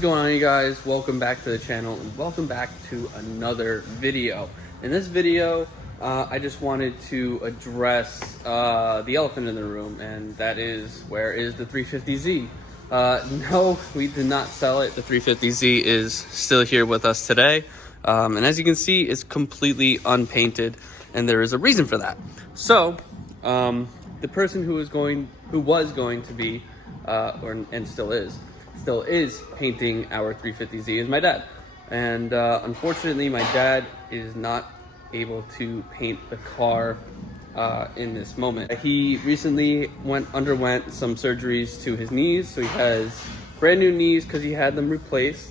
going on, you guys? Welcome back to the channel and welcome back to another video. In this video, I just wanted to address the elephant in the room, and that is, where is the 350Z? No, we did not sell it. The 350Z is still here with us today, and as you can see, it's completely unpainted, and there is a reason for that. So, the person who was going to be, and still is painting our 350Z is my dad. And unfortunately, my dad is not able to paint the car in this moment. He recently underwent some surgeries to his knees, so he has brand new knees because he had them replaced.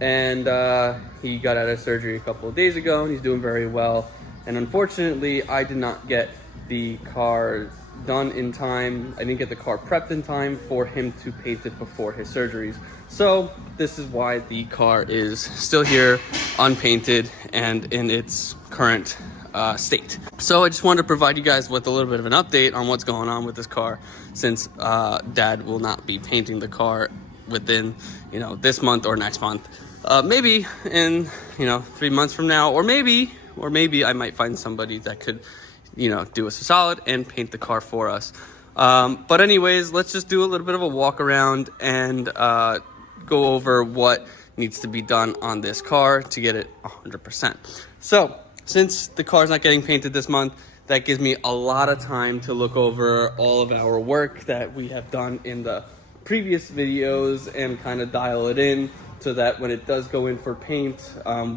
And he got out of surgery a couple of days ago, and he's doing very well. And unfortunately, I did not get the car done in time. I didn't get the car prepped in time for him to paint it before his surgeries. So this is why the car is still here, unpainted, and in its current state. So I just wanted to provide you guys with a little bit of an update on what's going on with this car, since Dad will not be painting the car within, this month or next month. Maybe in, 3 months from now, or maybe I might find somebody that could do us a solid and paint the car for us. But anyways, let's just do a little bit of a walk around and go over what needs to be done on this car to get it 100%. So since the car's not getting painted this month, that gives me a lot of time to look over all of our work that we have done in the previous videos and kind of dial it in so that when it does go in for paint,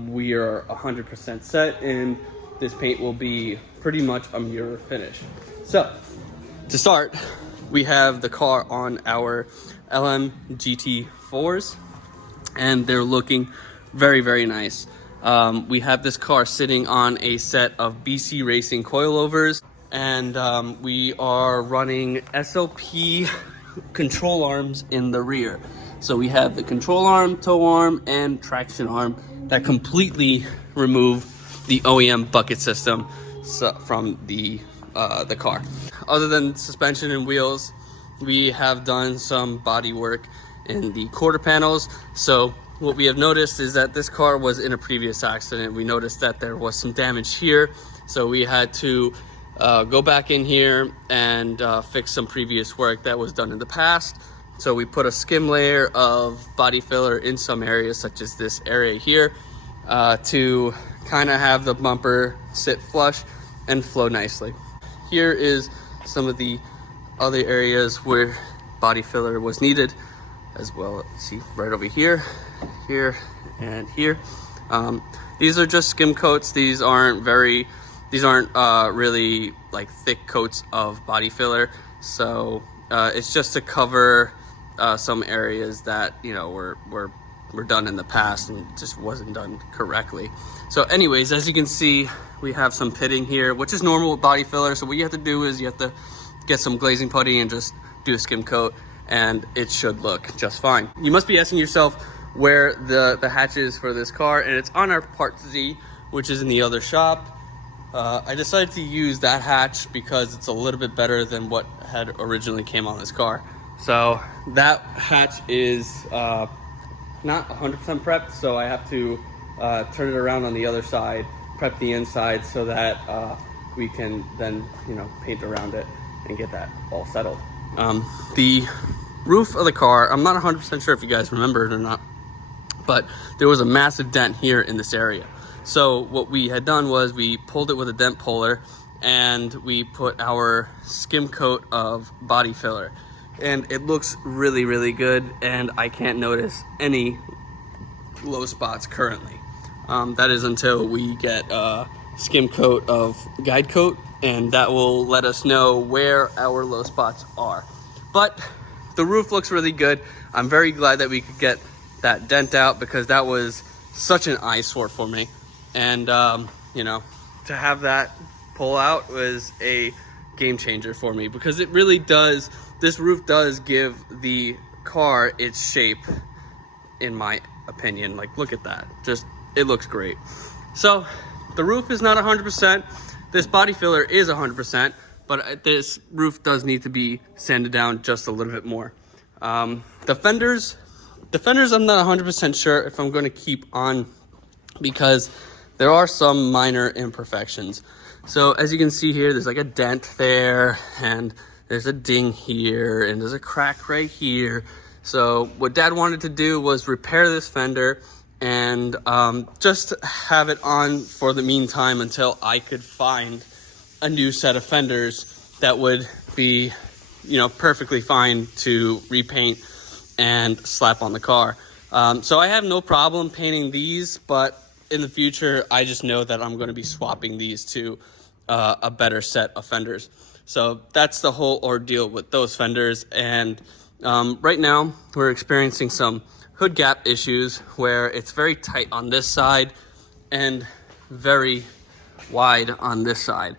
we are 100% set, and this paint will be pretty much a mirror finish. So to start, we have the car on our LM GT4s, and they're looking very, very nice. We have this car sitting on a set of BC Racing coilovers, and we are running SLP control arms in the rear. So we have the control arm, tow arm, and traction arm that completely remove the OEM bucket system from the car. Other than suspension and wheels, we have done some body work in the quarter panels. So what we have noticed is that this car was in a previous accident. We noticed that there was some damage here, so we had to go back in here and fix some previous work that was done in the past. So we put a skim layer of body filler in some areas, such as this area here, to kind of have the bumper sit flush and flow nicely. Here is some of the other areas where body filler was needed as well. See, right over here, here, and here. These are just skim coats. These aren't really like thick coats of body filler. So it's just to cover some areas that were done in the past and just wasn't done correctly. So anyways, as you can see, we have some pitting here, which is normal with body filler. So what you have to do is you have to get some glazing putty and just do a skim coat, and it should look just fine. You must be asking yourself where the hatch is for this car, and it's on our Part Z, which is in the other shop. I decided to use that hatch because it's a little bit better than what had originally came on this car. So that hatch is not 100% prepped, so I have to turn it around on the other side, prep the inside so that we can then paint around it and get that all settled. The roof of the car, I'm not 100% sure if you guys remember it or not, but there was a massive dent here in this area. So what we had done was we pulled it with a dent puller, and we put our skim coat of body filler, and it looks really, really good, and I can't notice any low spots currently. That is until we get a skim coat of guide coat, and that will let us know where our low spots are. But the roof looks really good. I'm very glad that we could get that dent out, because that was such an eyesore for me. And to have that pull out was a game changer for me, because it really does, this roof does give the car its shape, in my opinion. Like, look at that, just, it looks great. So the roof is not 100%. This body filler is 100%, but this roof does need to be sanded down just a little bit more. The fenders The fenders, I'm not 100% sure if I'm going to keep on because there are some minor imperfections. So as you can see here, there's like a dent there, and there's a ding here, and there's a crack right here. So what Dad wanted to do was repair this fender and just have it on for the meantime until I could find a new set of fenders that would be, you know, perfectly fine to repaint and slap on the car. So I have no problem painting these, but in the future, I just know that I'm going to be swapping these to a better set of fenders. So that's the whole ordeal with those fenders. And right now, we're experiencing some hood gap issues where it's very tight on this side and very wide on this side.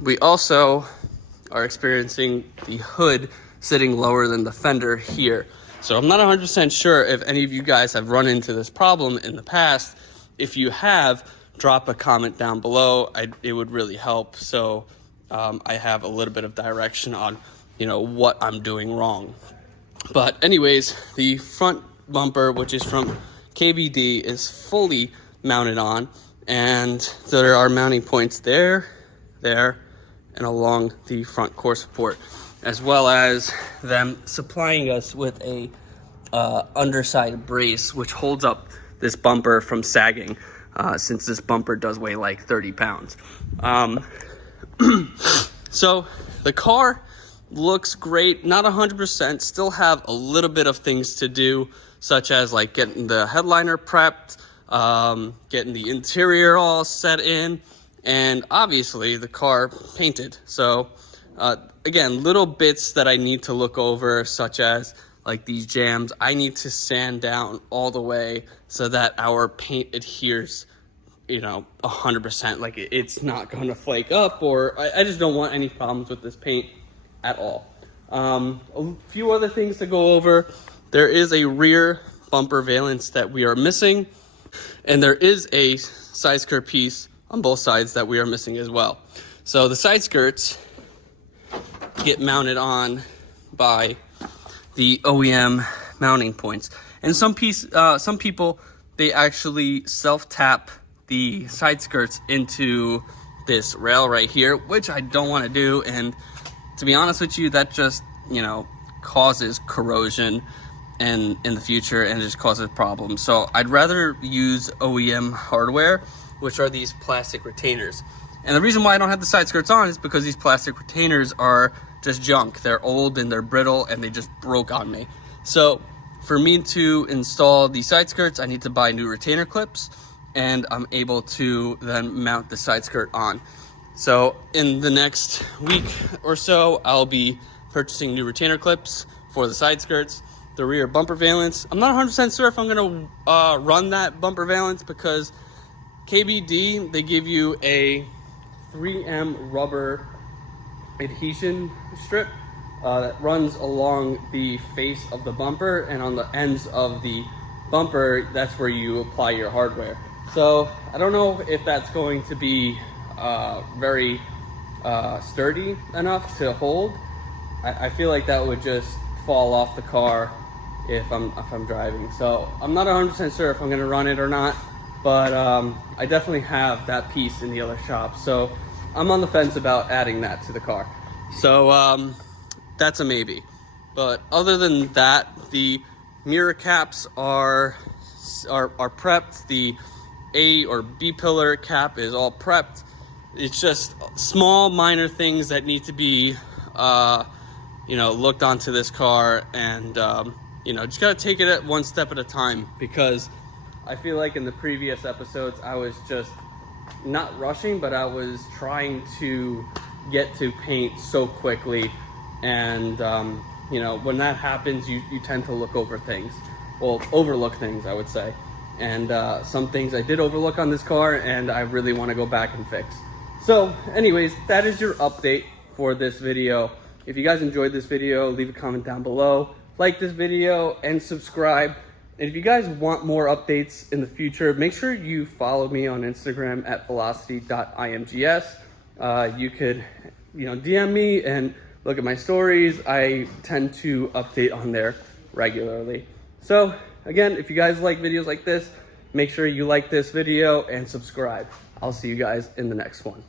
We also are experiencing the hood sitting lower than the fender here. So I'm not 100% sure if any of you guys have run into this problem in the past. If you have, drop a comment down below. It would really help. So I have a little bit of direction on, you know, what I'm doing wrong. But anyways, the front bumper, which is from KBD, is fully mounted on, and there are mounting points there, and along the front core support, as well as them supplying us with a underside brace which holds up this bumper from sagging, since this bumper does weigh like 30 pounds. So the car looks great, not 100%, still have a little bit of things to do, such as like getting the headliner prepped, getting the interior all set in, and obviously the car painted. So again, little bits that I need to look over, such as like these jams, I need to sand down all the way so that our paint adheres, you know, 100%. Like it's not going to flake up, or I just don't want any problems with this paint at all. A few other things to go over. There is a rear bumper valance that we are missing, and there is a side skirt piece on both sides that we are missing as well. So the side skirts get mounted on by the OEM mounting points, and some people, they actually self-tap the side skirts into this rail right here, which I don't want to do. And to be honest with you, that just, you know, causes corrosion and in the future, and it just causes problems. So I'd rather use OEM hardware, which are these plastic retainers. And the reason why I don't have the side skirts on is because these plastic retainers are just junk. They're old and they're brittle, and they just broke on me. So for me to install the side skirts, I need to buy new retainer clips, and I'm able to then mount the side skirt on. So in the next week or so, I'll be purchasing new retainer clips for the side skirts. The rear bumper valance, I'm not 100% sure if I'm gonna run that bumper valance, because KBD, they give you a 3M rubber adhesion strip that runs along the face of the bumper, and on the ends of the bumper, that's where you apply your hardware. So I don't know if that's going to be very sturdy enough to hold. I feel like that would just fall off the car if I'm driving. So I'm not 100% sure if I'm gonna run it or not, but I definitely have that piece in the other shop. So I'm on the fence about adding that to the car. So that's a maybe. But other than that, the mirror caps are prepped. The A or B pillar cap is all prepped. It's just small minor things that need to be looked onto this car, and just gotta take it at one step at a time, because I feel like in the previous episodes I was just not rushing, but I was trying to get to paint so quickly, and when that happens, you tend to overlook things, I would say. And some things I did overlook on this car, and I really want to go back and fix. So anyways, that is your update for this video. If you guys enjoyed this video, leave a comment down below, like this video, and subscribe. And if you guys want more updates in the future, make sure you follow me on Instagram at velocity.imgs. You could DM me and look at my stories. I tend to update on there regularly. So again, if you guys like videos like this, make sure you like this video and subscribe. I'll see you guys in the next one.